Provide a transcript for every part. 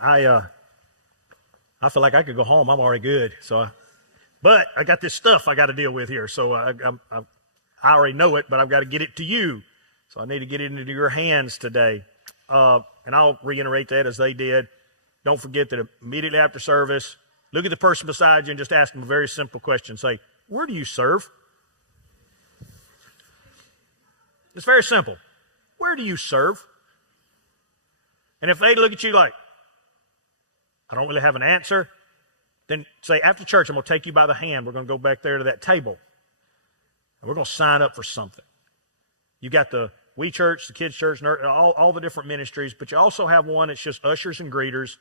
I feel like I could go home. I'm already good. But I got this stuff I got to deal with here. So I already know it, but I've got to get it to you. So I need to get it into your hands today. And I'll reiterate that as they did. Don't forget that immediately after service, look at the person beside you and just ask them a very simple question. Say, where do you serve? It's very simple. Where do you serve? And if they look at you like, I don't really have an answer, then say, after church, I'm going to take you by the hand. We're going to go back there to that table. And we're going to sign up for something. You got the We Church, the Kids Church, all the different ministries, but you also have one that's just ushers and greeters,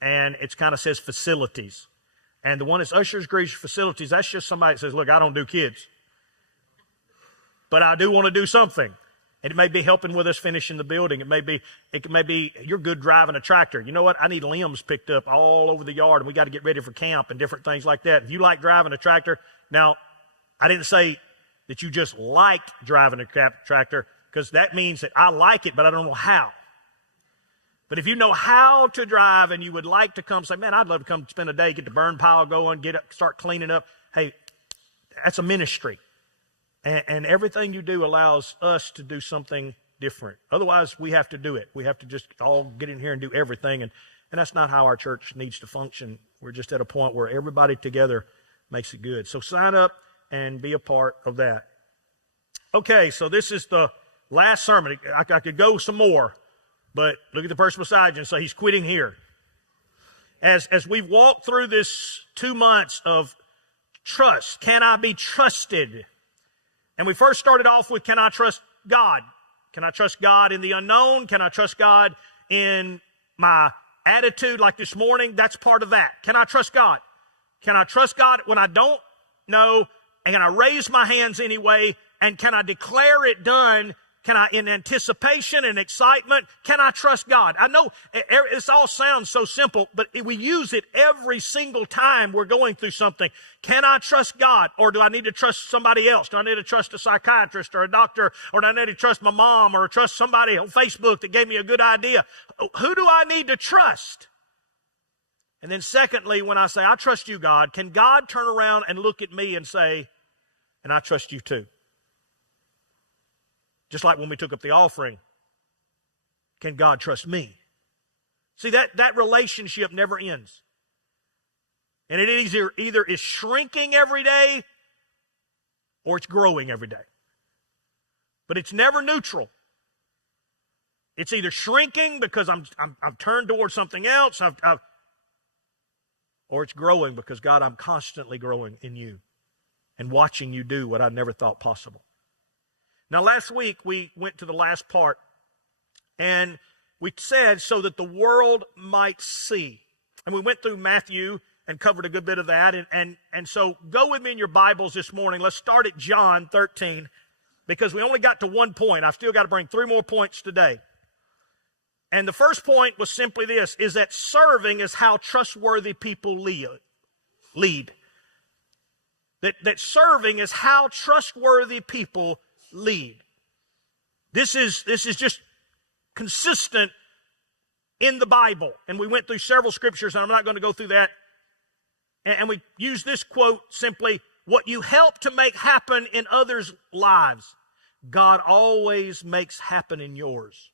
and it kind of says facilities. And the one that's ushers, greeters, facilities, that's just somebody that says, look, I don't do kids. But I do want to do something. And it may be helping with us finishing the building. It may be you're good driving a tractor. You know what? I need limbs picked up all over the yard, and we got to get ready for camp and different things like that. If you like driving a tractor, now, I didn't say that you just liked driving a tractor, because that means that I like it, but I don't know how. But if you know how to drive and you would like to come say, man, I'd love to come spend a day, get the burn pile going, start cleaning up. Hey, that's a ministry. And everything you do allows us to do something different. Otherwise, we have to do it. We have to just all get in here and do everything. And that's not how our church needs to function. We're just at a point where everybody together makes it good. So sign up and be a part of that. Okay, so this is the last sermon. I could go some more, but look at the person beside you and say, he's quitting here. As we've walked through this 2 months of trust, can I be trusted? And we first started off with, can I trust God? Can I trust God in the unknown? Can I trust God in my attitude like this morning? That's part of that. Can I trust God? Can I trust God when I don't know? And can I raise my hands anyway? And can I declare it done? Can I, in anticipation and excitement, can I trust God? I know this all sounds so simple, but we use it every single time we're going through something. Can I trust God? Or do I need to trust somebody else? Do I need to trust a psychiatrist or a doctor? Or do I need to trust my mom or trust somebody on Facebook that gave me a good idea? Who do I need to trust? And then secondly, when I say, I trust you, God, can God turn around and look at me and say, and I trust you too? Just like when we took up the offering, can God trust me? See, that relationship never ends. And it either is shrinking every day or it's growing every day. But it's never neutral. It's either shrinking because I'm turned towards something else, or it's growing because, God, I'm constantly growing in you and watching you do what I never thought possible. Now, last week, we went to the last part, and we said, so that the world might see. And we went through Matthew and covered a good bit of that. And so go with me in your Bibles this morning. Let's start at John 13, because we only got to 1 point. I've still got to bring 3 more points today. And the first point was simply this, is that serving is how trustworthy people lead. That serving is how trustworthy people lead. This is just consistent in the Bible. And we went through several scriptures, and I'm not going to go through that. And we use this quote simply, what you help to make happen in others' lives, God always makes happen in yours.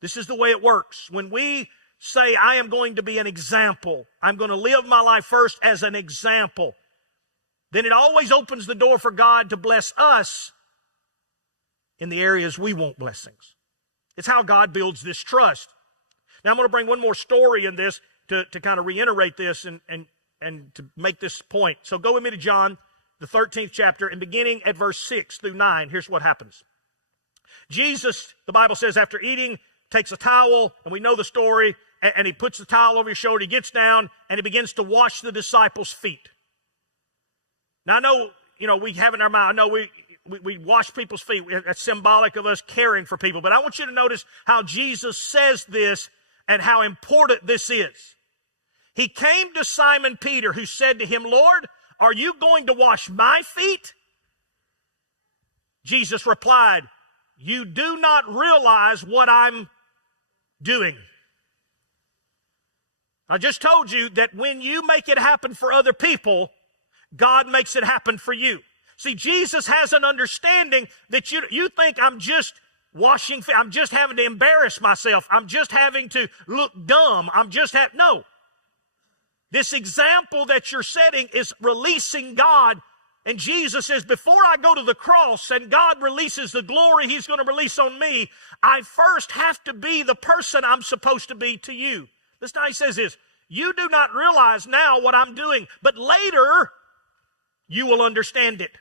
This is the way it works. When we say, I am going to be an example, I'm going to live my life first as an example, then it always opens the door for God to bless us in the areas we want blessings. It's how God builds this trust. Now, I'm going to bring one more story in this to kind of reiterate this and to make this point. So go with me to John, the 13th chapter, and beginning at verse 6 through 9, here's what happens. Jesus, the Bible says, after eating, takes a towel, and we know the story, and he puts the towel over his shoulder, he gets down, and he begins to wash the disciples' feet. Now, I know, we have in our mind, I know we wash people's feet. That's symbolic of us caring for people. But I want you to notice how Jesus says this and how important this is. He came to Simon Peter, who said to him, Lord, are you going to wash my feet? Jesus replied, you do not realize what I'm doing. I just told you that when you make it happen for other people, God makes it happen for you. See, Jesus has an understanding that you think I'm just washing feet. I'm just having to embarrass myself. I'm just having to look dumb. No. This example that you're setting is releasing God. And Jesus says, before I go to the cross and God releases the glory He's going to release on me, I first have to be the person I'm supposed to be to you. Listen how He says this. You do not realize now what I'm doing, but later you will understand it.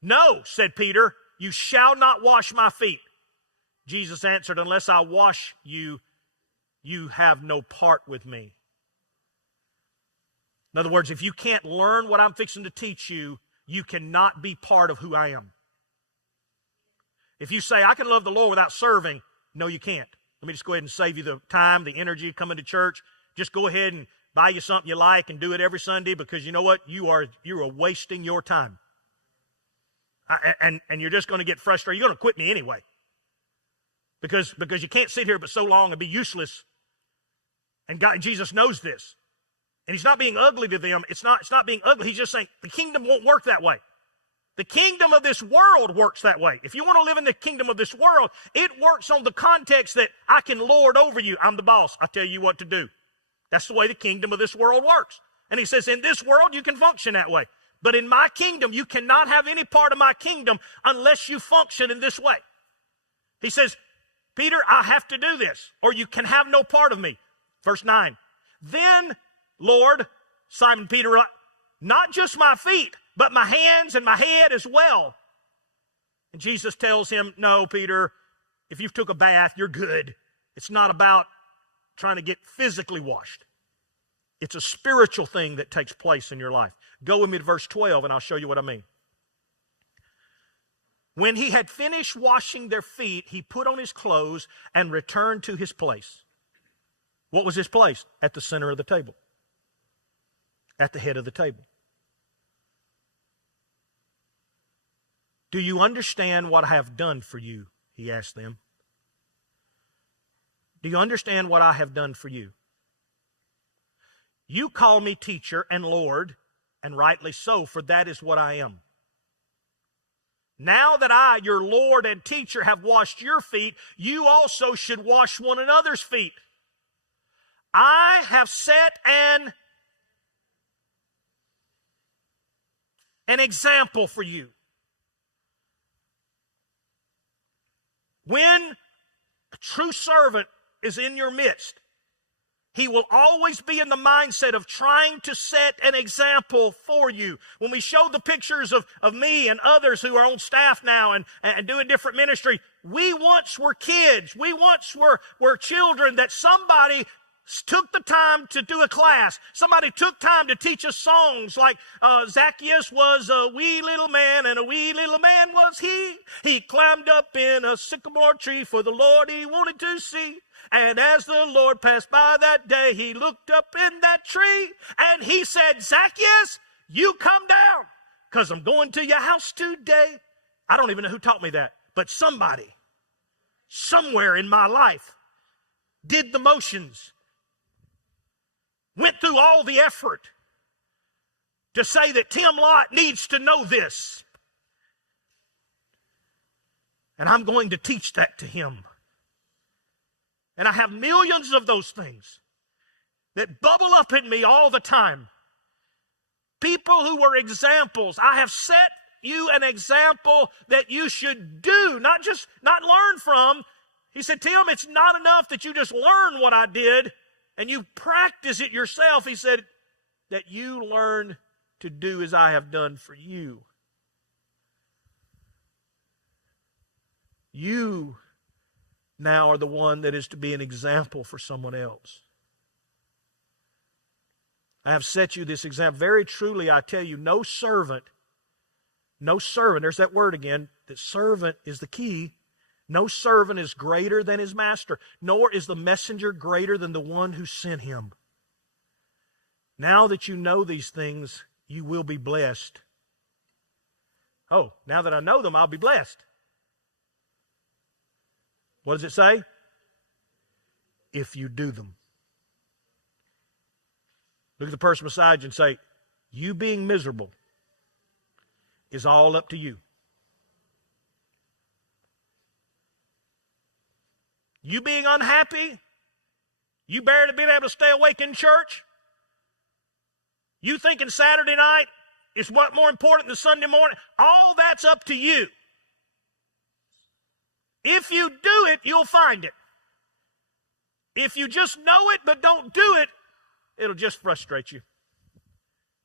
No, said Peter, you shall not wash my feet. Jesus answered, unless I wash you, you have no part with me. In other words, if you can't learn what I'm fixing to teach you, you cannot be part of who I am. If you say, I can love the Lord without serving, no, you can't. Let me just go ahead and save you the time, the energy of coming to church. Just go ahead and buy you something you like and do it every Sunday, because you know what? You are wasting your time. And you're just going to get frustrated. You're going to quit me anyway. Because you can't sit here but so long and be useless. And Jesus knows this. And He's not being ugly to them. It's not being ugly. He's just saying the kingdom won't work that way. The kingdom of this world works that way. If you want to live in the kingdom of this world, it works on the context that I can lord over you. I'm the boss. I tell you what to do. That's the way the kingdom of this world works. And He says, in this world, you can function that way. But in my kingdom, you cannot have any part of my kingdom unless you function in this way. He says, Peter, I have to do this, or you can have no part of me. Verse 9. Then, Lord, Simon Peter, not just my feet, but my hands and my head as well. And Jesus tells him, no, Peter, if you've took a bath, you're good. It's not about trying to get physically washed. It's a spiritual thing that takes place in your life. Go with me to verse 12 and I'll show you what I mean. When He had finished washing their feet, He put on His clothes and returned to His place. What was His place? At the center of the table. At the head of the table. Do you understand what I have done for you? He asked them. Do you understand what I have done for you? You call me teacher and Lord, and rightly so, for that is what I am. Now that I, your Lord and teacher, have washed your feet, you also should wash one another's feet. I have set an example for you. When a true servant is in your midst, he will always be in the mindset of trying to set an example for you. When we showed the pictures of me and others who are on staff now and doing different ministry, we once were kids. We once were children that somebody took the time to do a class. Somebody took time to teach us songs like Zacchaeus was a wee little man, and a wee little man was he. He climbed up in a sycamore tree for the Lord he wanted to see. And as the Lord passed by that day, He looked up in that tree and He said, Zacchaeus, you come down, because I'm going to your house today. I don't even know who taught me that, but somebody, somewhere in my life, did the motions, went through all the effort to say that Tim Lott needs to know this. And I'm going to teach that to him. And I have millions of those things that bubble up in me all the time. People who were examples. I have set you an example that you should do, not learn from. He said, Tim, it's not enough that you just learn what I did and you practice it yourself. He said, that you learn to do as I have done for you. You now are the one that is to be an example for someone else. I have set you this example. Very truly, I tell you, no servant, there's that word again, that servant is the key. No servant is greater than his master, nor is the messenger greater than the one who sent him. Now that you know these things, you will be blessed. Oh, now that I know them, I'll be blessed. What does it say? If you do them. Look at the person beside you and say, you being miserable is all up to you. You being unhappy, you barely being able to stay awake in church, you thinking Saturday night is what more important than Sunday morning, all that's up to you. If you do it, you'll find it. If you just know it but don't do it, it'll just frustrate you.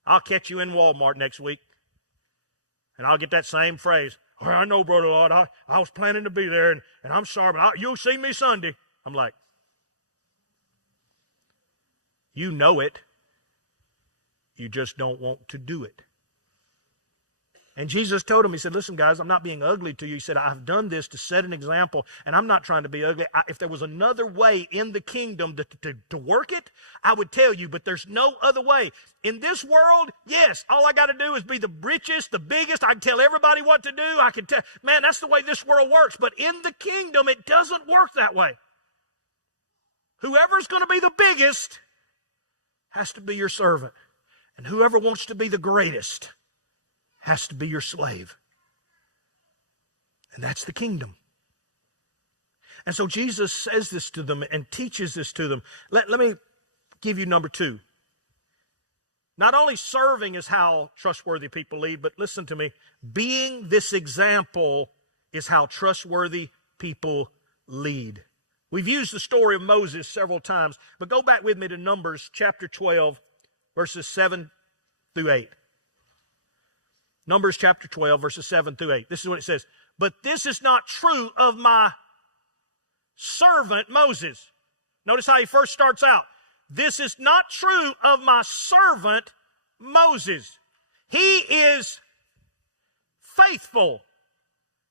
I'll catch you in Walmart next week, and I'll get that same phrase. Oh, I know, Brother Lord, I was planning to be there, and I'm sorry, but you'll see me Sunday. I'm like, you know it. You just don't want to do it. And Jesus told him, he said, listen, guys, I'm not being ugly to you. He said, I've done this to set an example, and I'm not trying to be ugly. If there was another way in the kingdom to work it, I would tell you, but there's no other way. In this world, yes, all I got to do is be the richest, the biggest. I can tell everybody what to do. I can tell, man, that's the way this world works. But in the kingdom, it doesn't work that way. Whoever's going to be the biggest has to be your servant. And whoever wants to be the greatest has to be your slave. And that's the kingdom. And so Jesus says this to them and teaches this to them. Let me give you number 2. Not only serving is how trustworthy people lead, but listen to me, being this example is how trustworthy people lead. We've used the story of Moses several times, but go back with me to Numbers chapter 12, verses 7 through 8. Numbers chapter 12, verses 7 through 8. This is what it says. But this is not true of my servant Moses. Notice how he first starts out. This is not true of my servant Moses. He is faithful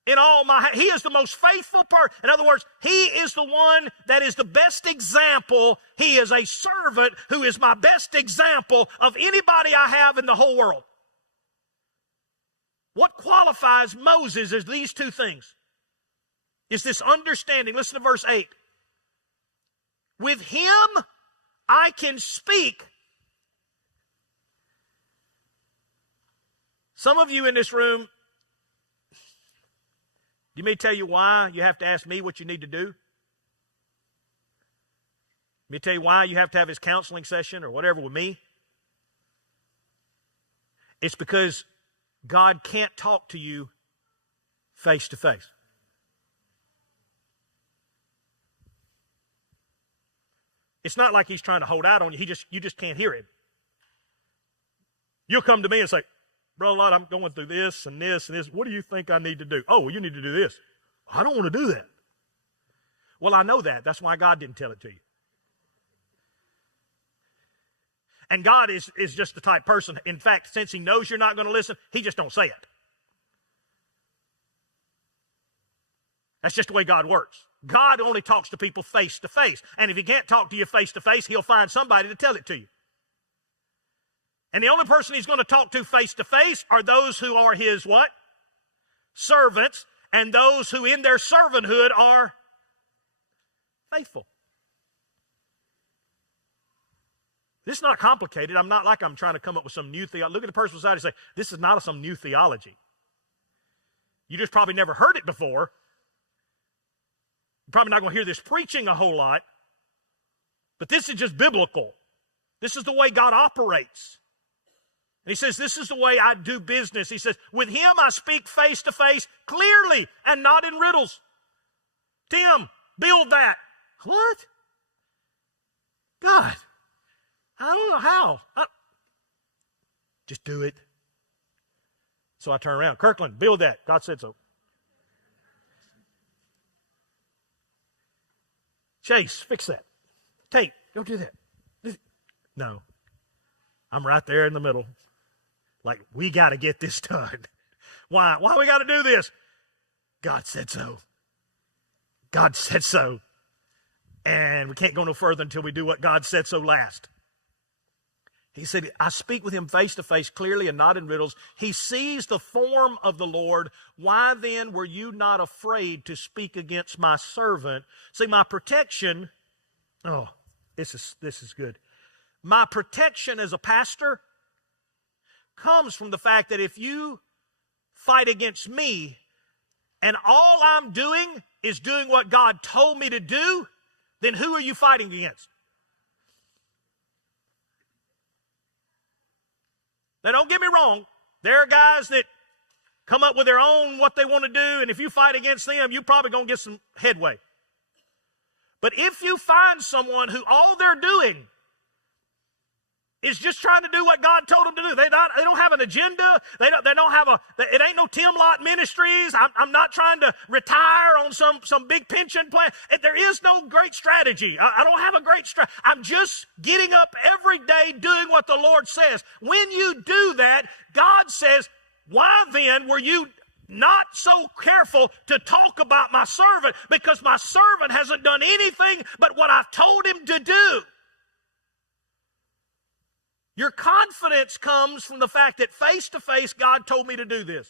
in all my... He is the most faithful person. In other words, he is the one that is the best example. He is a servant who is my best example of anybody I have in the whole world. What qualifies Moses is these two things. It's this understanding. Listen to verse 8. With him I can speak. Some of you in this room, you may tell you why you have to ask me what you need to do. Let me tell you why you have to have his counseling session or whatever with me. It's because God can't talk to you face to face. It's not like he's trying to hold out on you. You just can't hear him. You'll come to me and say, Brother Lott, I'm going through this and this and this. What do you think I need to do? Oh, well, you need to do this. I don't want to do that. Well, I know that. That's why God didn't tell it to you. And God is just the type person, in fact, since he knows you're not going to listen, he just don't say it. That's just the way God works. God only talks to people face to face. And if he can't talk to you face to face, he'll find somebody to tell it to you. And the only person he's going to talk to face are those who are his what? Servants, and those who in their servanthood are faithful. This is not complicated. I'm not like I'm trying to come up with some new theology. Look at the person beside you and say, this is not some new theology. You just probably never heard it before. You're probably not going to hear this preaching a whole lot. But this is just biblical. This is the way God operates. And he says, this is the way I do business. He says, with him I speak face to face, clearly, and not in riddles. Tim, build that. What? God, I don't know how. Just do it. So I turn around. Kirkland, build that. God said so. Chase, fix that. Tate, go do that. No. I'm right there in the middle. Like, we got to get this done. Why? Why we got to do this? God said so. God said so. And we can't go no further until we do what God said so last. He said, I speak with him face to face clearly and not in riddles. He sees the form of the Lord. Why then were you not afraid to speak against my servant? See, my protection, this is good. my protection as a pastor comes from the fact that if you fight against me and all I'm doing is doing what God told me to do, then who are you fighting against? Now, don't get me wrong. There are guys that come up with their own what they want to do, and if you fight against them, you're probably going to get some headway. But if you find someone who all they're doing is just trying to do what God told them to do, they don't have an agenda. They don't have it ain't no Tim Lott Ministries. I'm not trying to retire on some big pension plan. There is no great strategy. I don't have a great strategy. I'm just getting up every day doing what the Lord says. When you do that, God says, why then were you not so careful to talk about my servant? Because my servant hasn't done anything but what I've told him to do. Your confidence comes from the fact that face to face, God told me to do this.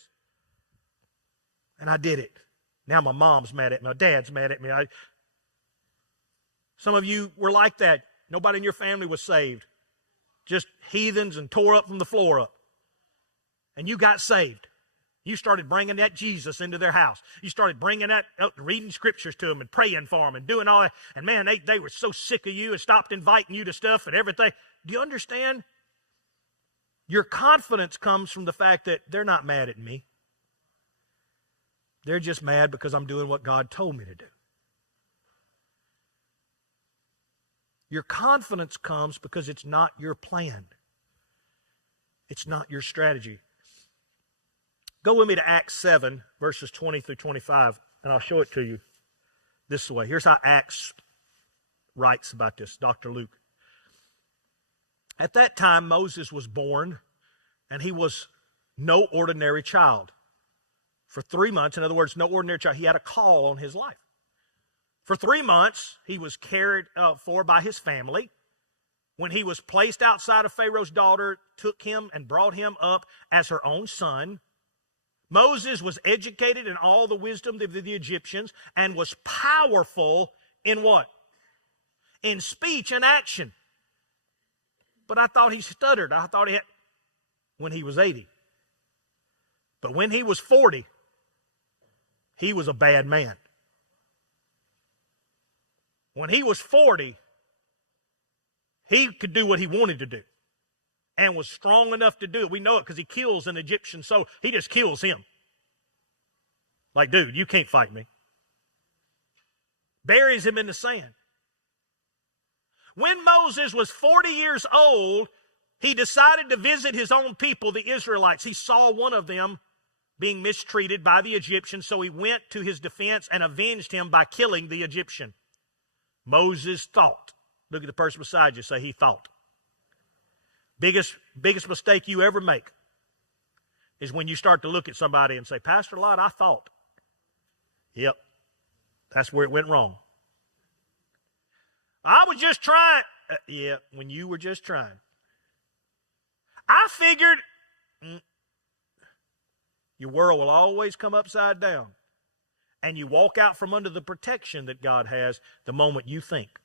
And I did it. Now my mom's mad at me. My dad's mad at me. Some of you were like that. Nobody in your family was saved. Just heathens and tore up from the floor up. And you got saved. You started bringing that Jesus into their house. You started bringing that, reading scriptures to them and praying for them and doing all that. And man, they were so sick of you and stopped inviting you to stuff and everything. Do you understand? Your confidence comes from the fact that they're not mad at me. They're just mad because I'm doing what God told me to do. Your confidence comes because it's not your plan. It's not your strategy. Go with me to Acts 7, verses 20 through 25, and I'll show it to you this way. Here's how Acts writes about this, Dr. Luke. At that time, Moses was born, and he was no ordinary child. For 3 months, in other words, no ordinary child, he had a call on his life. For 3 months, he was cared for by his family. When he was placed outside of Pharaoh's daughter, took him and brought him up as her own son. Moses was educated in all the wisdom of the Egyptians and was powerful in what? In speech and action. But I thought he stuttered. I thought he had, when he was 80. But when he was 40, he was a bad man. When he was 40, he could do what he wanted to do and was strong enough to do it. We know it because he kills an Egyptian soldier. He just kills him. Like, dude, you can't fight me. Buries him in the sand. When Moses was 40 years old, he decided to visit his own people, the Israelites. He saw one of them being mistreated by the Egyptians, so he went to his defense and avenged him by killing the Egyptian. Moses thought. Look at the person beside you, say he thought. Biggest mistake you ever make is when you start to look at somebody and say, Pastor Lott, I thought. Yep, that's where it went wrong. I was just trying. Yeah, when you were just trying. I figured your world will always come upside down. And you walk out from under the protection that God has the moment you think.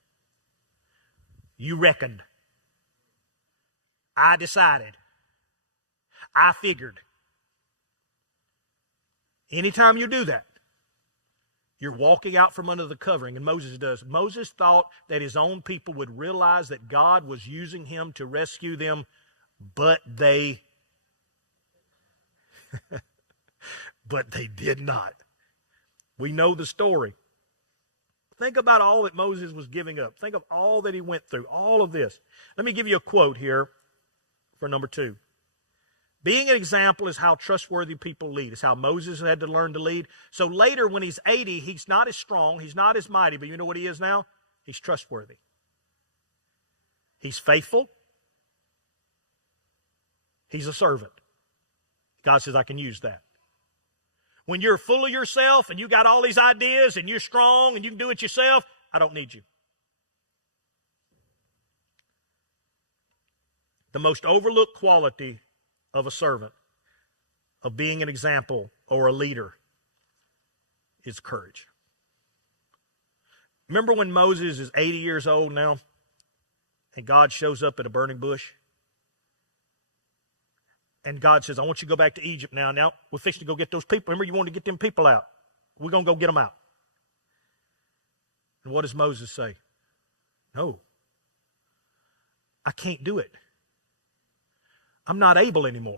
You reckoned. I decided. I figured. Anytime you do that, you're walking out from under the covering, and Moses does. Moses thought that his own people would realize that God was using him to rescue them, but they did not. We know the story. Think about all that Moses was giving up. Think of all that he went through, all of this. Let me give you a quote here for number 2. Being an example is how trustworthy people lead. It's how Moses had to learn to lead. So later when he's 80, he's not as strong, he's not as mighty, but you know what he is now? He's trustworthy. He's faithful. He's a servant. God says, I can use that. When you're full of yourself and you got all these ideas and you're strong and you can do it yourself, I don't need you. The most overlooked quality of a servant, of being an example or a leader, is courage. Remember when Moses is 80 years old now and God shows up at a burning bush. And God says, I want you to go back to Egypt now. Now, we're fixing to go get those people. Remember, you wanted to get them people out. We're going to go get them out. And what does Moses say? No. I can't do it. I'm not able anymore.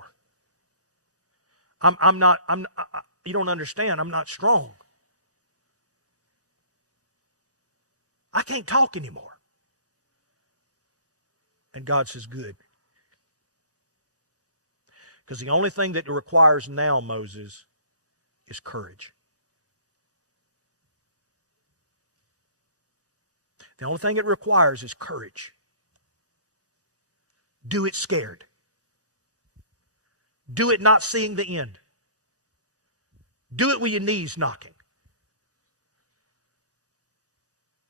You don't understand. I'm not strong. I can't talk anymore. And God says, good. Because the only thing that it requires now, Moses, is courage. The only thing it requires is courage. Do it scared. Do it not seeing the end. Do it with your knees knocking.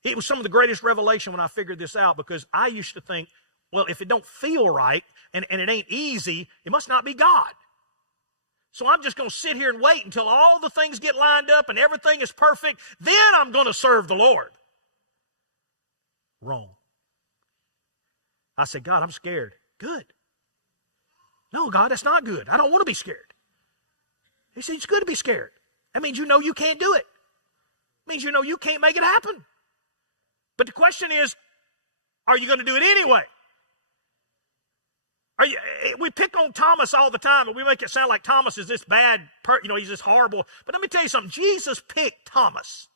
It was some of the greatest revelation when I figured this out, because I used to think, well, if it don't feel right and it ain't easy, it must not be God. So I'm just going to sit here and wait until all the things get lined up and everything is perfect. Then I'm going to serve the Lord. Wrong. I said, God, I'm scared. Good. No, God, that's not good. I don't want to be scared. He said, it's good to be scared. That means you know you can't do it. It means you know you can't make it happen. But the question is, are you going to do it anyway? We pick on Thomas all the time, and we make it sound like Thomas is this bad, he's this horrible. But let me tell you something. Jesus picked Thomas.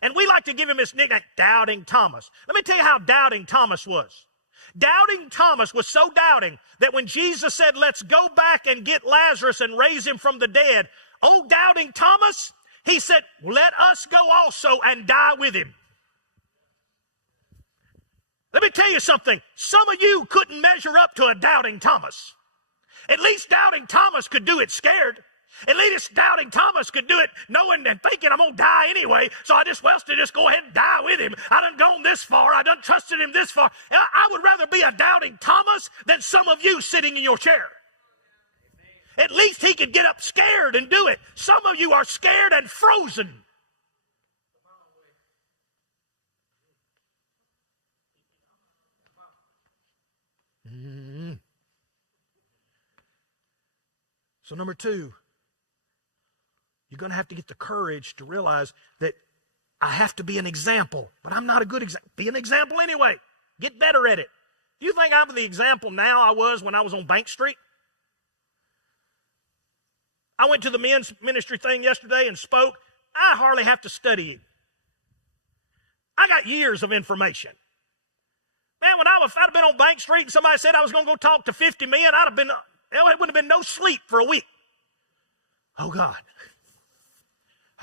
And we like to give him this nickname, Doubting Thomas. Let me tell you how doubting Thomas was. Doubting Thomas was so doubting that when Jesus said, let's go back and get Lazarus and raise him from the dead, oh, doubting Thomas, he said, let us go also and die with him. Let me tell you something. Some of you couldn't measure up to a doubting Thomas. At least doubting Thomas could do it scared. At least doubting Thomas could do it knowing and thinking I'm going to die anyway, so I just go ahead and die with him. I done gone this far. I done trusted him this far. I would rather be a doubting Thomas than some of you sitting in your chair. At least he could get up scared and do it. Some of you are scared and frozen. So number two, you're going to have to get the courage to realize that I have to be an example, but I'm not a good example. Be an example anyway. Get better at it. Do you think I'm the example now I was when I was on Bank Street? I went to the men's ministry thing yesterday and spoke. I hardly have to study it. I got years of information. Man, if I'd have been on Bank Street and somebody said I was going to go talk to 50 men, it wouldn't have been no sleep for a week. Oh, God.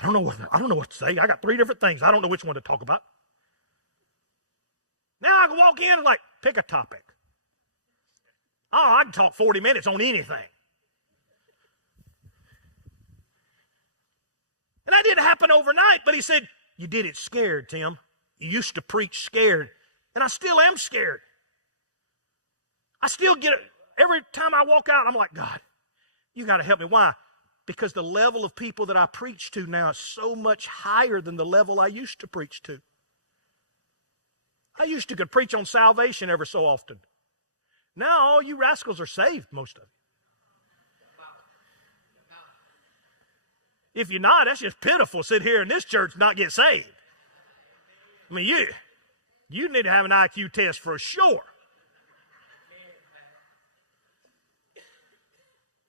I don't know what to say. I got 3 different things. I don't know which one to talk about. Now I can walk in and pick a topic. Oh, I can talk 40 minutes on anything. And that didn't happen overnight, but he said, you did it scared, Tim. You used to preach scared. And I still am scared. I still get it. Every time I walk out, I'm like, God, you got to help me. Why? Because the level of people that I preach to now is so much higher than the level I used to preach to. I used to could preach on salvation every so often. Now all you rascals are saved, most of you. If you're not, that's just pitiful. Sit here in this church and not get saved. I mean, you need to have an IQ test for sure.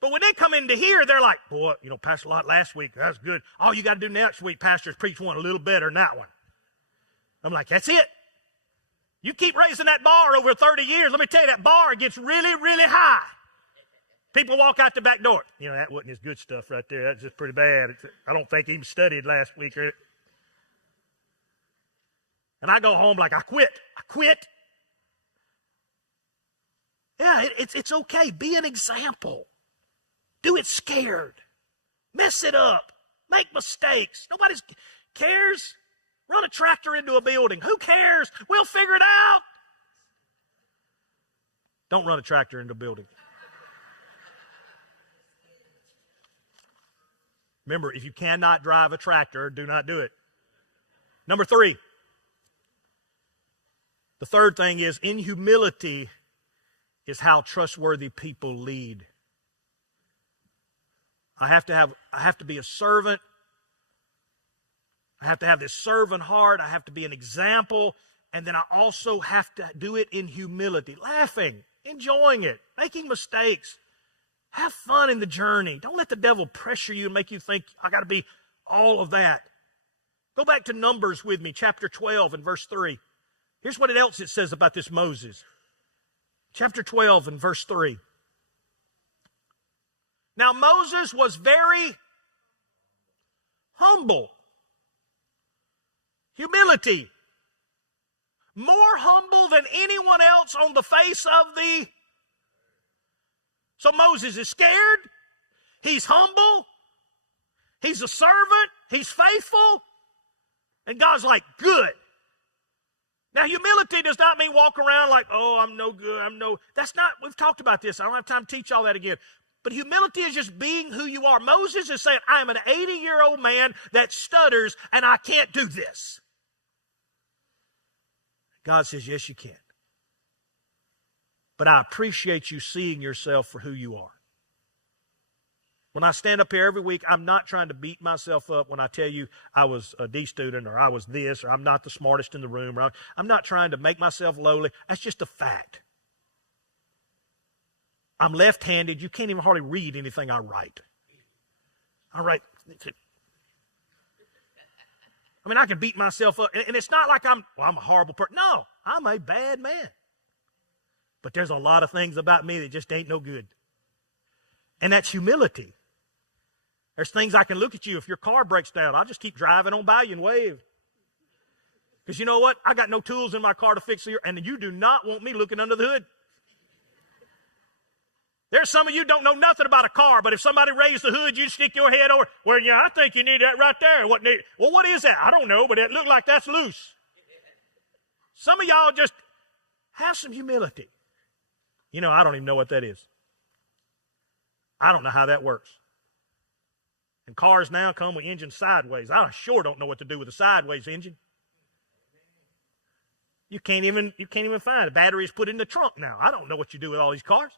But when they come into here, they're like, boy, Pastor Lott last week, that was good. All you got to do next week, Pastor, is preach one a little better than that one. I'm like, that's it. You keep raising that bar over 30 years, let me tell you, that bar gets really, really high. People walk out the back door. That wasn't his good stuff right there. That's just pretty bad. I don't think he even studied last week. And I go home like, I quit. Yeah, it's okay. Be an example. Do it scared. Mess it up. Make mistakes. Nobody cares. Run a tractor into a building. Who cares? We'll figure it out. Don't run a tractor into a building. Remember, if you cannot drive a tractor, do not do it. Number 3. The third thing is, in humility is how trustworthy people lead. I have to be a servant. I have to have this servant heart. I have to be an example. And then I also have to do it in humility, laughing, enjoying it, making mistakes. Have fun in the journey. Don't let the devil pressure you and make you think, I got to be all of that. Go back to Numbers with me, chapter 12 and verse 3. Here's what else it says about this Moses. Chapter 12 and verse 3. Now Moses was very humble. Humility. More humble than anyone else on the face of the... So Moses is scared. He's humble. He's a servant. He's faithful. And God's like, good. Now, humility does not mean walk around like, oh, I'm no good, that's not, we've talked about this. I don't have time to teach all that again. But humility is just being who you are. Moses is saying, I'm an 80-year-old man that stutters, and I can't do this. God says, yes, you can. But I appreciate you seeing yourself for who you are. When I stand up here every week, I'm not trying to beat myself up when I tell you I was a D student or I was this or I'm not the smartest in the room. Or I'm not trying to make myself lowly. That's just a fact. I'm left-handed. You can't even hardly read anything I write. I write. I mean, I can beat myself up. And it's not like I'm a horrible person. No, I'm a bad man. But there's a lot of things about me that just ain't no good. And that's humility. There's things I can look at you. If your car breaks down, I'll just keep driving on by you and wave. Because you know what? I got no tools in my car to fix it, and you do not want me looking under the hood. There's some of you don't know nothing about a car, but if somebody raised the hood, you'd stick your head over. Well, yeah, I think you need that right there. Well, what is that? I don't know, but it looked like that's loose. Some of y'all just have some humility. You know, I don't even know what that is. I don't know how that works. And cars now come with engines sideways. I sure don't know what to do with a sideways engine. You can't even find it. Batteries put in the trunk now. I don't know what you do with all these cars.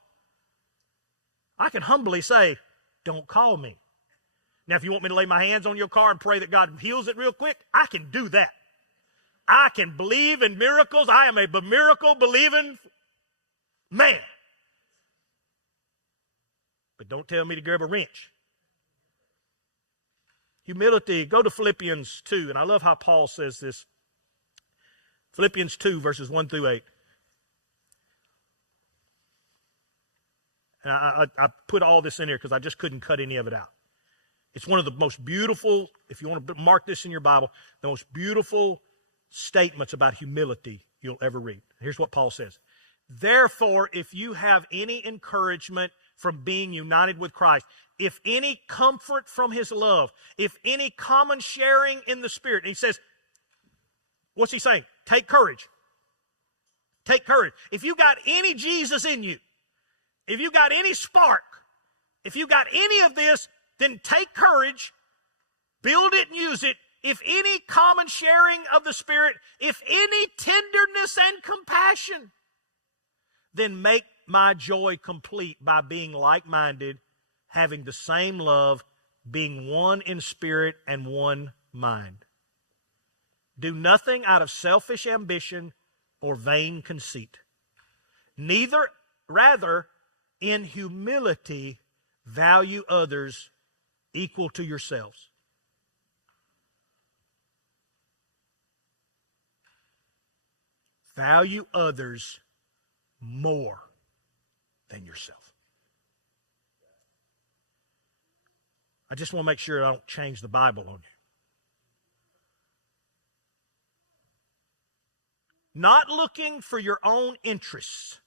I can humbly say, don't call me. Now, if you want me to lay my hands on your car and pray that God heals it real quick, I can do that. I can believe in miracles. I am a miracle believing man. But don't tell me to grab a wrench. Humility, go to Philippians 2, and I love how Paul says this. Philippians 2, verses 1 through 8. And I put all this in here because I just couldn't cut any of it out. It's one of the most beautiful, if you want to mark this in your Bible, the most beautiful statements about humility you'll ever read. Here's what Paul says. Therefore, if you have any encouragement from being united with Christ, if any comfort from his love, if any common sharing in the Spirit. And he says, what's he saying? Take courage. Take courage. If you got any Jesus in you, if you got any spark, if you got any of this, then take courage, build it and use it. If any common sharing of the Spirit, if any tenderness and compassion, then make my joy complete by being like-minded, having the same love, being one in spirit and one mind. Do nothing out of selfish ambition or vain conceit. Rather, in humility, value others equal to yourselves. Value others more than yourself. I just want to make sure I don't change the Bible on you. Not looking for your own interests.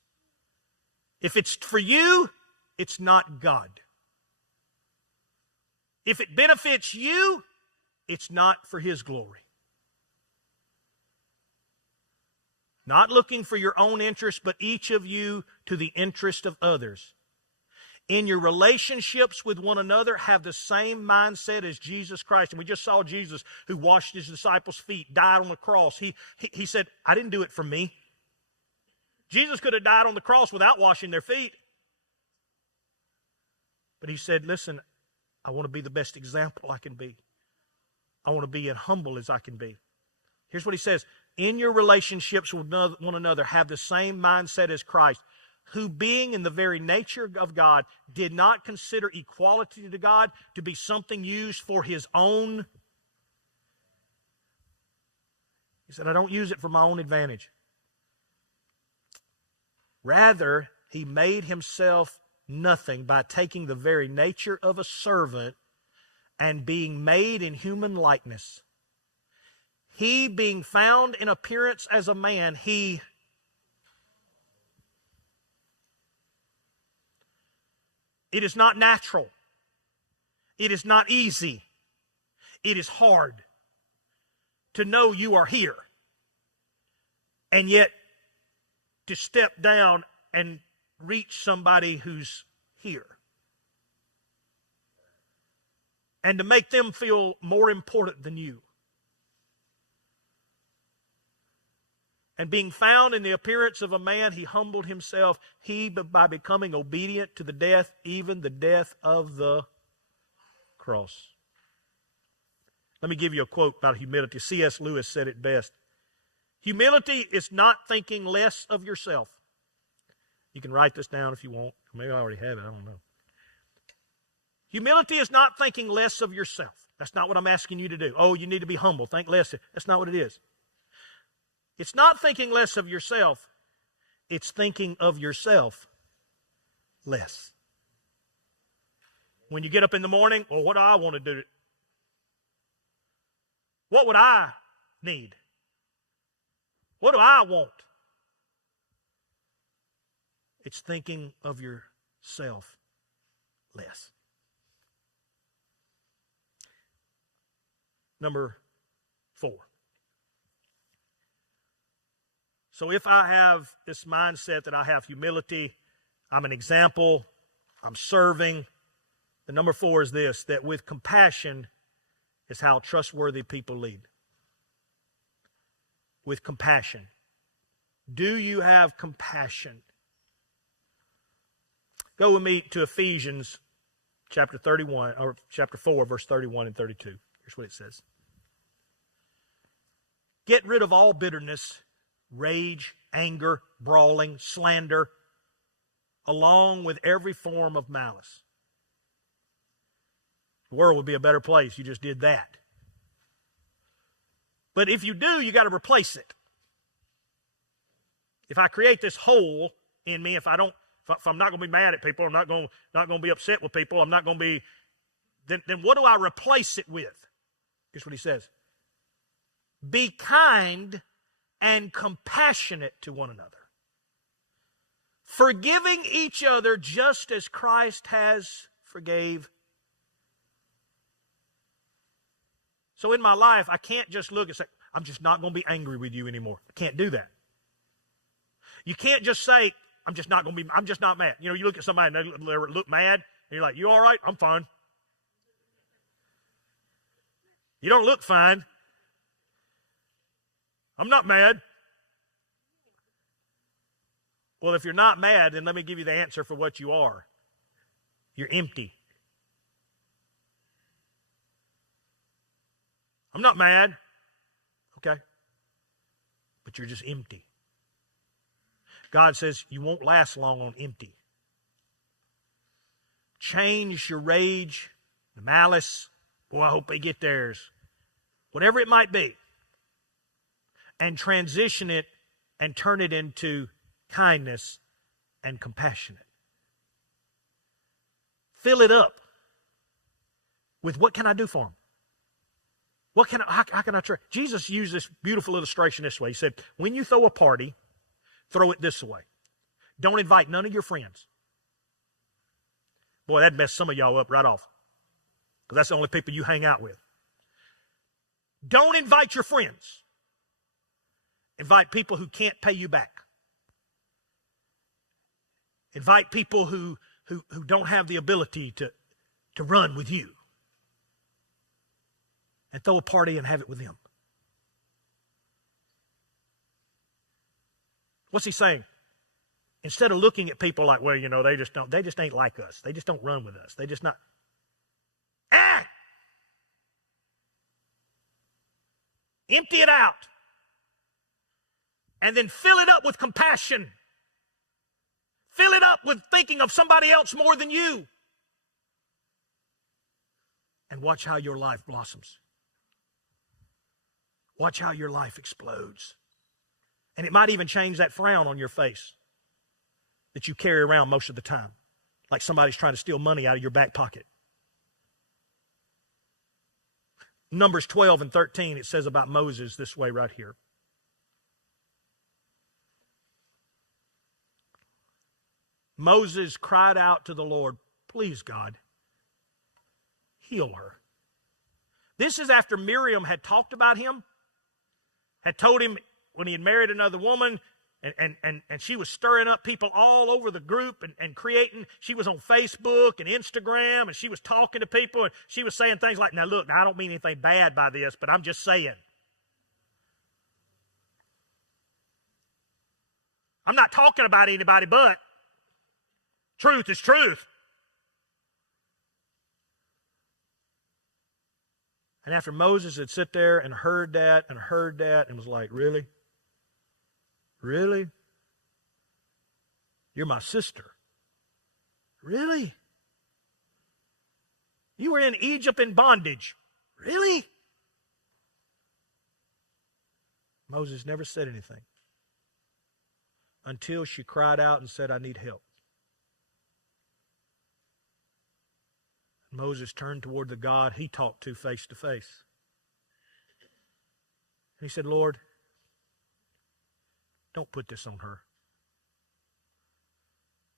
If it's for you, it's not God. If it benefits you, it's not for His glory. Not looking for your own interest, but each of you to the interest of others. In your relationships with one another, have the same mindset as Jesus Christ. And we just saw Jesus, who washed his disciples' feet, died on the cross. He said, I didn't do it for me. Jesus could have died on the cross without washing their feet. But he said, listen, I want to be the best example I can be. I want to be as humble as I can be. Here's what he says. In your relationships with one another, have the same mindset as Christ, who being in the very nature of God, did not consider equality to God to be something used for his own. He said, I don't use it for my own advantage. Rather, he made himself nothing by taking the very nature of a servant and being made in human likeness. He, being found in appearance as a man, it is not natural. It is not easy. It is hard to know you are here and yet to step down and reach somebody who's here and to make them feel more important than you. And being found in the appearance of a man, he humbled himself, by becoming obedient to the death, even the death of the cross. Let me give you a quote about humility. C.S. Lewis said it best. Humility is not thinking less of yourself. You can write this down if you want. Maybe I already have it. I don't know. Humility is not thinking less of yourself. That's not what I'm asking you to do. Oh, you need to be humble. Think less. That's not what it is. It's not thinking less of yourself. It's thinking of yourself less. When you get up in the morning, well, what do I want to do? What would I need? What do I want? It's thinking of yourself less. Number 4. So if I have this mindset that I have humility, I'm an example, I'm serving, the number 4 is this, that with compassion is how trustworthy people lead. With compassion. Do you have compassion? Go with me to Ephesians chapter 31, or chapter 4, verse 31 and 32. Here's what it says. Get rid of all bitterness, rage, anger, brawling, slander, along with every form of malice. The world would be a better place. You just did that. But if you do, you got to replace it. If I create this hole in me, if I'm not going to be mad at people, I'm not going to be upset with people, I'm not going to be, then what do I replace it with? Here's what he says. Be kind and compassionate to one another, forgiving each other just as Christ has forgave. So in my life, I can't just look and say, I'm just not going to be angry with you anymore. I can't do that. You can't just say, I'm just not mad. You know, you look at somebody and they look mad, and you're like, you all right? I'm fine. You don't look fine. I'm not mad. Well, if you're not mad, then let me give you the answer for what you are. You're empty. I'm not mad. Okay. But you're just empty. God says you won't last long on empty. Change your rage, the malice. Boy, I hope they get theirs. Whatever it might be. And transition it and turn it into kindness and compassionate. Fill it up with what can I do for them? How can I try? Jesus used this beautiful illustration this way. He said, when you throw a party, throw it this way. Don't invite none of your friends. Boy, that'd mess some of y'all up right off. Because that's the only people you hang out with. Don't invite your friends. Invite people who can't pay you back. Invite people who don't have the ability to run with you. And throw a party and have it with them. What's he saying? Instead of looking at people like, well, they just ain't like us. They just don't run with us. They just not. Empty it out. And then fill it up with compassion. Fill it up with thinking of somebody else more than you. And watch how your life blossoms. Watch how your life explodes. And it might even change that frown on your face that you carry around most of the time, like somebody's trying to steal money out of your back pocket. Numbers 12 and 13, it says about Moses this way right here. Moses cried out to the Lord, please, God, heal her. This is after Miriam had talked about him, had told him when he had married another woman, and she was stirring up people all over the group and creating. She was on Facebook and Instagram, and she was talking to people, and she was saying things like, now look, I don't mean anything bad by this, but I'm just saying. I'm not talking about anybody but. Truth is truth. And after Moses had sit there and heard that and was like, really? Really? You're my sister. Really? You were in Egypt in bondage. Really? Moses never said anything until she cried out and said, I need help. Moses turned toward the God he talked to face. And he said, Lord, don't put this on her.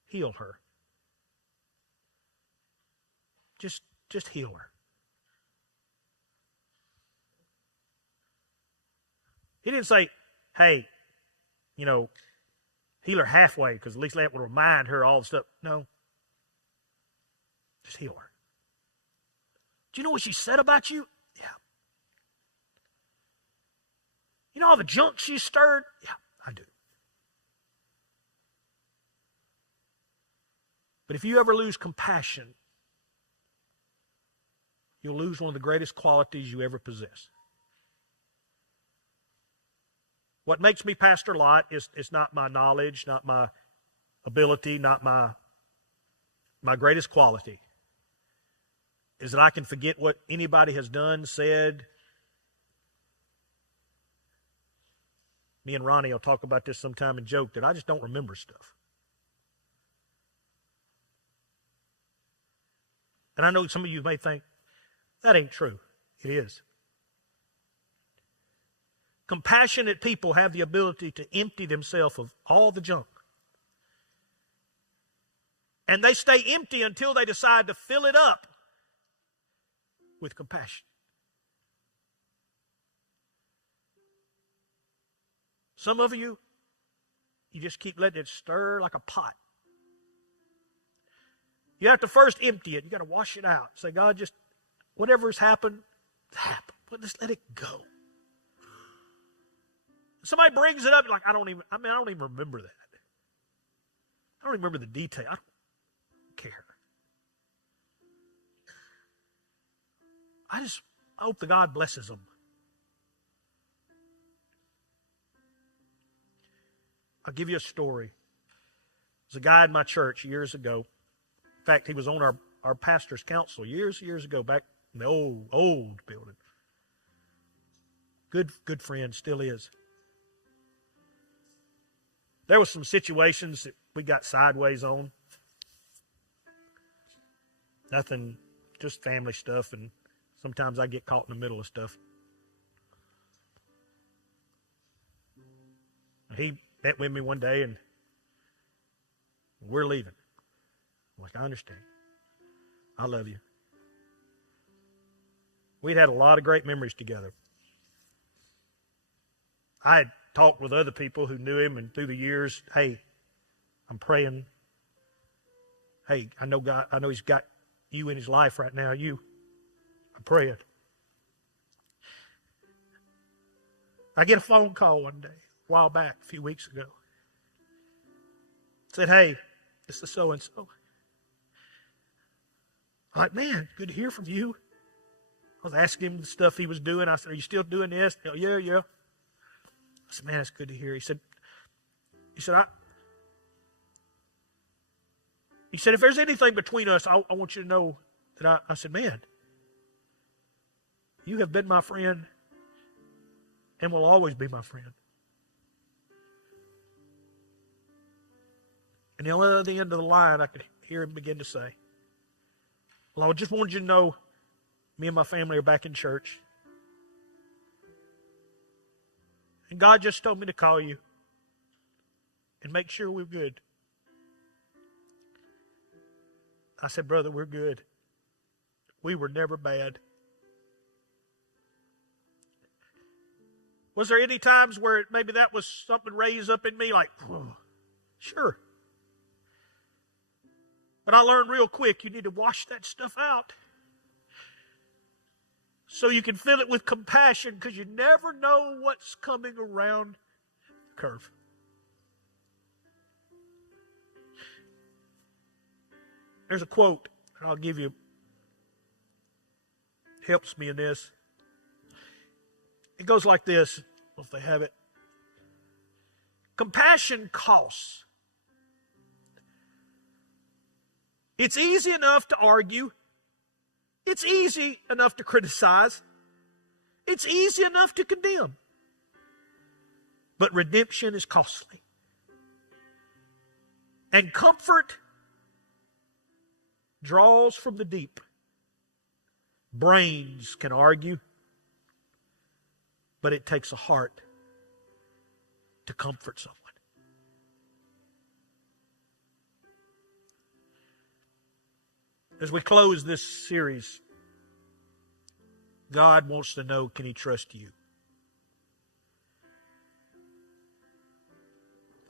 Heal her. Just heal her. He didn't say, hey, heal her halfway, because at least that would remind her all the stuff. No. Just heal her. Do you know what she said about you? Yeah. You know all the junk she stirred? Yeah, I do. But if you ever lose compassion, you'll lose one of the greatest qualities you ever possess. What makes me Pastor Lott is not my knowledge, not my ability, not my greatest quality. Is that I can forget what anybody has done, said. Me and Ronnie will talk about this sometime and joke that I just don't remember stuff. And I know some of you may think, that ain't true. It is. Compassionate people have the ability to empty themselves of all the junk. And they stay empty until they decide to fill it up with compassion. Some of you just keep letting it stir like a pot. You have to first empty it. You got to wash it out. Say, God, just whatever's happened, happened. But just let it go. Somebody brings it up, you're like, I don't even remember that. I don't even remember the detail. I don't care. I hope that God blesses them. I'll give you a story. There's a guy in my church years ago. In fact, he was on our pastor's council years ago, back in the old building. Good friend, still is. There was some situations that we got sideways on. Nothing, just family stuff, and sometimes I get caught in the middle of stuff. He met with me one day, and we're leaving. I'm like, I understand. I love you. We'd had a lot of great memories together. I had talked with other people who knew him, and through the years, hey, I'm praying. Hey, I know he's got you in his life right now. I'm praying. I get a phone call one day, a while back, a few weeks ago. said, hey, this is so-and-so. I'm like, man, good to hear from you. I was asking him the stuff he was doing. I said, are you still doing this? Yeah. I said, man, it's good to hear. He said, if there's anything between us, I want you to know that I said, man, you have been my friend and will always be my friend. And on the other end of the line, I could hear him begin to say, well, I just wanted you to know me and my family are back in church. And God just told me to call you and make sure we're good. I said, brother, we're good. We were never bad. Was there any times where maybe that was something raised up in me like, oh, sure. But I learned real quick, you need to wash that stuff out so you can fill it with compassion, because you never know what's coming around the curve. There's a quote, and I'll give you, helps me in this. It goes like this, if they have it. Compassion costs. It's easy enough to argue. It's easy enough to criticize. It's easy enough to condemn. But redemption is costly. And comfort draws from the deep. Brains can argue, but it takes a heart to comfort someone. As we close this series, God wants to know, can He trust you?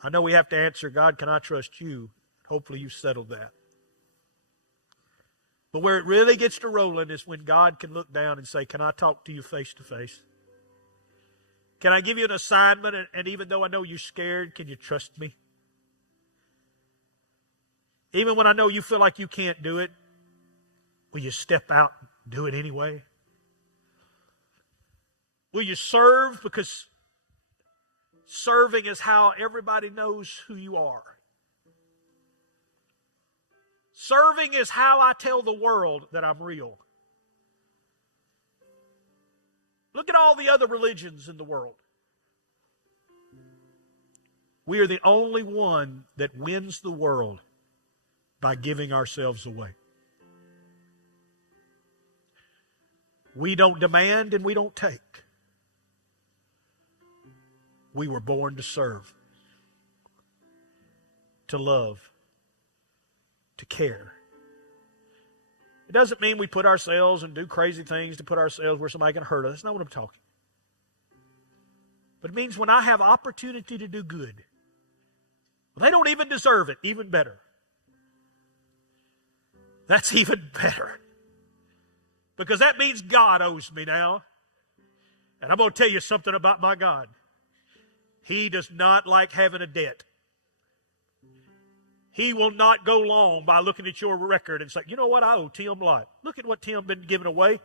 I know we have to answer, God, can I trust you? Hopefully you've settled that. But where it really gets to rolling is when God can look down and say, can I talk to you face to face? Can I give you an assignment, and even though I know you're scared, can you trust me? Even when I know you feel like you can't do it, will you step out and do it anyway? Will you serve? Because serving is how everybody knows who you are. Serving is how I tell the world that I'm real. Look at all the other religions in the world. We are the only one that wins the world by giving ourselves away. We don't demand and we don't take. We were born to serve, to love, to care. It doesn't mean we put ourselves and do crazy things to put ourselves where somebody can hurt us. That's not what I'm talking. But it means when I have opportunity to do good, well, they don't even deserve it, even better. That's even better. Because that means God owes me now. And I'm going to tell you something about my God. He does not like having a debt. He will not go long by looking at your record and say, you know what, I owe Tim a lot. Look at what Tim been giving away.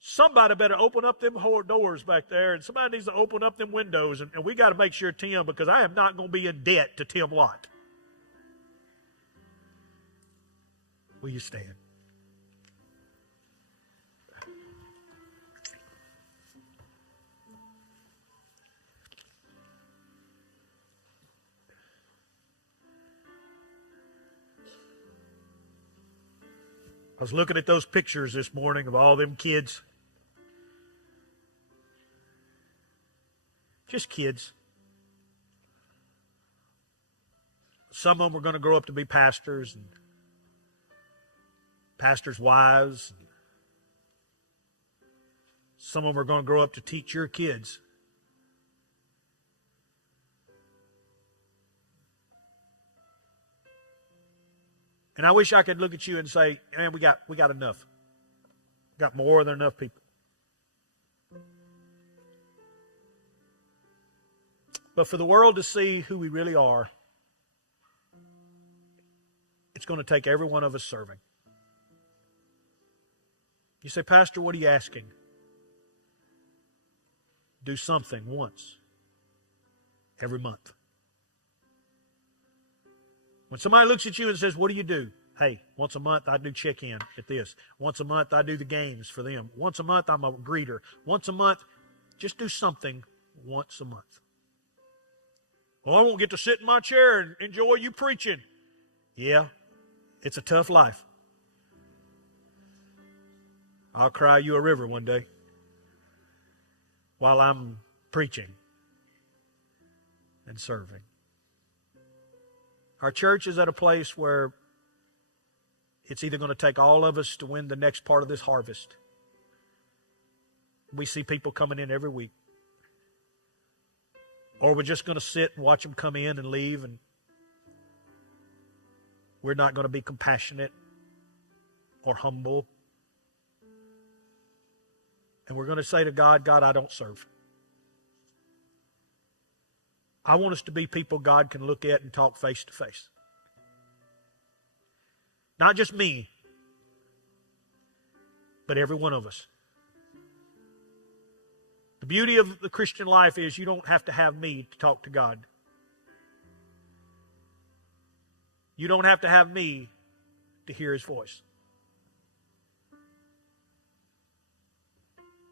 Somebody better open up them doors back there, and somebody needs to open up them windows, and we got to make sure Tim, because I am not going to be in debt to Tim Lott. Will you stand? I was looking at those pictures this morning of all them kids. Just kids. Some of them are going to grow up to be pastors and pastors' wives. Some of them are going to grow up to teach your kids. And I wish I could look at you and say, man, we got enough. We got more than enough people. But for the world to see who we really are, it's going to take every one of us serving. You say, Pastor, what are you asking? Do something once every month. When somebody looks at you and says, what do you do? Hey, once a month I do check-in at this. Once a month I do the games for them. Once a month I'm a greeter. Once a month, just do something once a month. Well, I won't get to sit in my chair and enjoy you preaching. Yeah, it's a tough life. I'll cry you a river one day while I'm preaching and serving. Our church is at a place where it's either going to take all of us to win the next part of this harvest. We see people coming in every week. Or we're just going to sit and watch them come in and leave, and we're not going to be compassionate or humble. And we're going to say to God, God, I don't serve. I want us to be people God can look at and talk face to face. Not just me, but every one of us. The beauty of the Christian life is you don't have to have me to talk to God. You don't have to have me to hear His voice.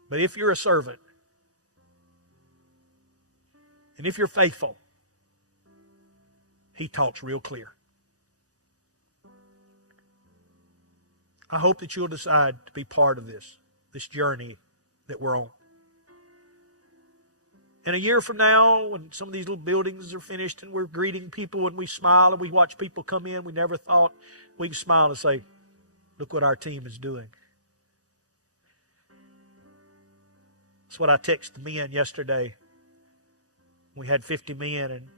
But if you're a servant, and if you're faithful, He talks real clear. I hope that you'll decide to be part of this journey that we're on. And a year from now, when some of these little buildings are finished and we're greeting people and we smile and we watch people come in, we never thought we could smile and say, look what our team is doing. That's what I texted the men yesterday. We had 50 men and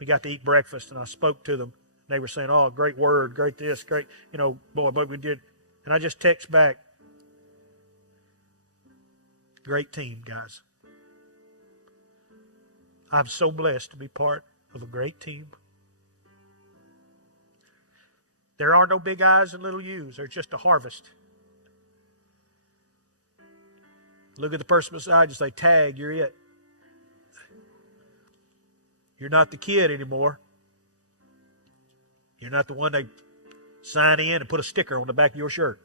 we got to eat breakfast, and I spoke to them. They were saying, oh, great word, great this, great, boy, we did. And I just text back, great team, guys. I'm so blessed to be part of a great team. There are no big I's and little U's. There's just a harvest. Look at the person beside you and say, tag, you're it. You're not the kid anymore. You're not the one they sign in and put a sticker on the back of your shirt.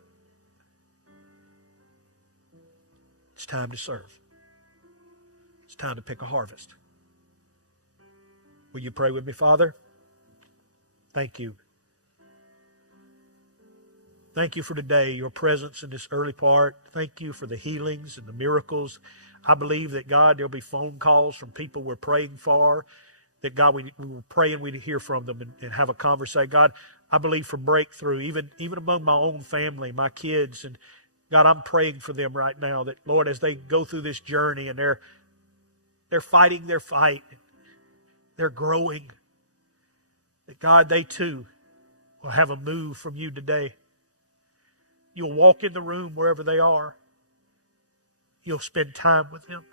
It's time to serve. It's time to pick a harvest. Will you pray with me, Father? Thank you. Thank you for today, your presence in this early part. Thank you for the healings and the miracles. I believe that, God, there'll be phone calls from people we're praying for, that, God, we were praying we'd hear from them and have a conversation. God, I believe for breakthrough, even among my own family, my kids. And, God, I'm praying for them right now that, Lord, as they go through this journey and they're fighting their fight, they're growing, that, God, they too will have a move from you today. You'll walk in the room wherever they are. You'll spend time with them.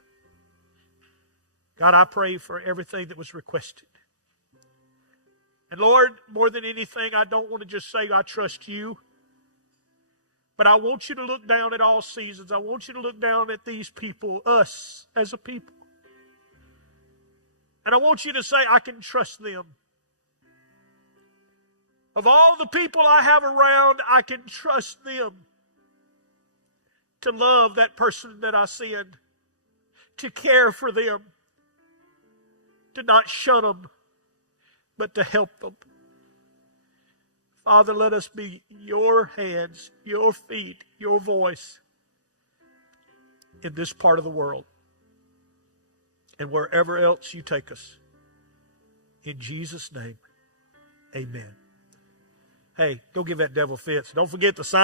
God, I pray for everything that was requested. And Lord, more than anything, I don't want to just say I trust you, but I want you to look down at all seasons. I want you to look down at these people, us as a people. And I want you to say, I can trust them. Of all the people I have around, I can trust them to love that person that I send, to care for them, to not shun them, but to help them. Father, let us be your hands, your feet, your voice in this part of the world and wherever else you take us. In Jesus' name, amen. Hey, go give that devil fits. Don't forget to sign